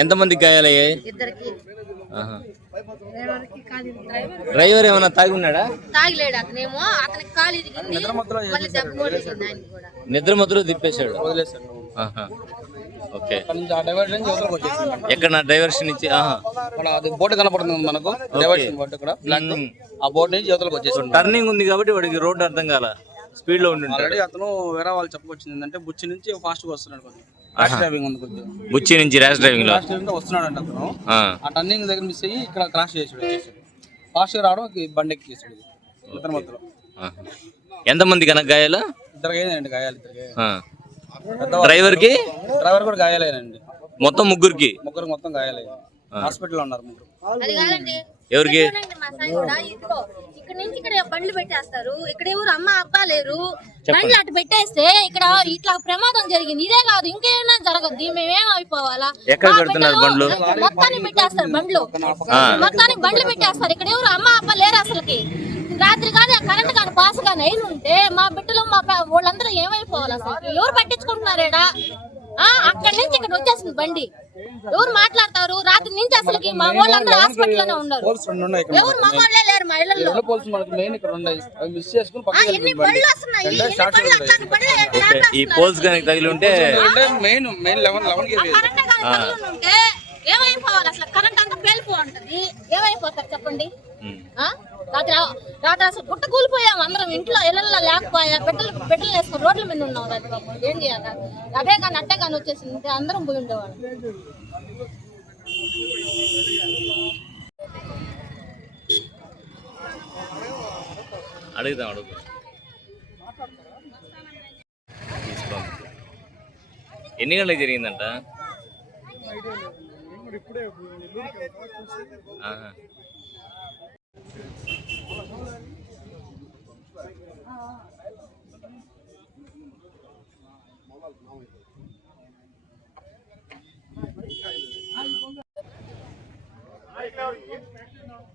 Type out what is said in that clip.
ఎంతమంది గాయాలయ్యాయి? డ్రైవర్ ఏమన్నా తాగి ఉన్నాడా? తాగిలేడు. అతనేమో అతనికి కాలు ఇరిగింది, నిద్ర మత్తులో తిప్పేశాడు. ఓకే. ఎక్కడ డైవర్షన్ నుంచి బోర్డు కనపడుతుంది మనకు, డైవర్షన్ బోర్డు కూడా, ఆ బోర్డు నుంచి యువతలకు వచ్చేసి టర్నింగ్ ఉంది కాబట్టి వాడికి రోడ్డు అర్థం కాల, స్పీడ్ లో ఉండి అతను వేరే వాళ్ళు చెప్పుకొచ్చింది ఏంటంటే బుచ్చి నుంచి ఫాస్ట్ గా వస్తున్నాడు, కొంచెం ర్యాష్ డ్రైవింగ్ ఉంది, కొద్దిగా బుచ్చి నుంచి ర్యాష్ డ్రైవింగ్ లో వస్తున్నాడు అంటే అతను ఆ టర్నింగ్ దగ్గర మిస్ అయ్యి ఇక్కడ క్రాష్ చేసాడు, ఫాస్ట్ గా రావడం బండి ఎక్కేసాడు ఇద్దరు మధ్యలో. ఎంతమంది కనుక గాయాలు? ఇద్దరికైనాయండి గాయాలు, ఇద్దరికి. డ్రైవర్ కూడా గాయాలేనండి, మొత్తం ముగ్గురు మొత్తం గాయాలయ్యాయి, హాస్పిటల్లో ఉన్నారు ముగ్గురు. ఎవరికి? ఇక్కడ నుంచి ఇక్కడ బండ్లు పెట్టేస్తారు, ఇక్కడ ఎవరు అమ్మ అబ్బా లేరు, బండ్లు అటు పెట్టేస్తే ఇక్కడ ఇట్లా ప్రమాదం జరిగింది. ఇదే కాదు ఇంకేమైనా జరగద్ది, మేమేం అయిపోవాలా? మొత్తాన్ని పెట్టేస్తారు బండ్లు, మొత్తానికి బండ్లు పెట్టేస్తారు. ఇక్కడ ఎవరు అమ్మ అబ్బా లేరు అసలుకి. రాత్రి కానీ కరెంట్ కానీ పాస్ కానీ అయిన ఉంటే మా బిడ్డలు మా వాళ్ళందరూ ఏమైపోవాలి? అసలు ఎవరు పట్టించుకుంటున్నారేడా? అక్కడి నుంచి ఇక్కడ వచ్చేసింది బండి, ఎవరు మాట్లాడతారు? రాత్రి నుంచి అసలుకి మా వాళ్ళందరూ హాస్పిటల్లోనే ఉన్నారు, ఎవరు మా వాళ్ళే లేరు. మా ఇళ్ళల్లో ఎన్ని బళ్ళు వస్తున్నాయి, ఏమైపోవాలి? అసలు కరెంట్ అంతా పేలిపో ఉంటది, ఏమైపోతారు చెప్పండి? రాత్రి అసలు పుట్ట కూలిపోయాం అందరం, ఇంట్లో ఇళ్ళల్లో లేకపోయా, బిడ్డలు వేసుకుని రోడ్ల మీద ఉన్నాం. ఏం చేయాలి? అదే కానీ అట్టే కానీ వచ్చేసింది, అందరం పోయి ఉండేవాళ్ళు. అడుగుతాం ఎన్ని గంటలకు జరిగిందంట? I